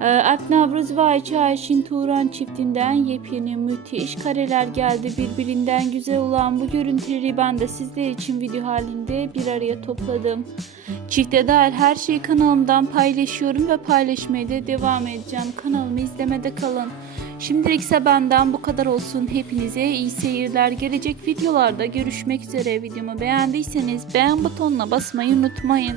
Ee, Alp Navruz ve Ayça Ayşin Turan çiftinden yepyeni müthiş kareler geldi. Birbirinden güzel olan bu görüntüleri ben de sizler için video halinde bir araya topladım. Çifte dair her şeyi kanalımdan paylaşıyorum ve paylaşmaya da devam edeceğim. Kanalımı izlemede kalın. Şimdilik ise benden bu kadar olsun. Hepinize iyi seyirler. Gelecek videolarda görüşmek üzere. Videomu beğendiyseniz beğen butonuna basmayı unutmayın.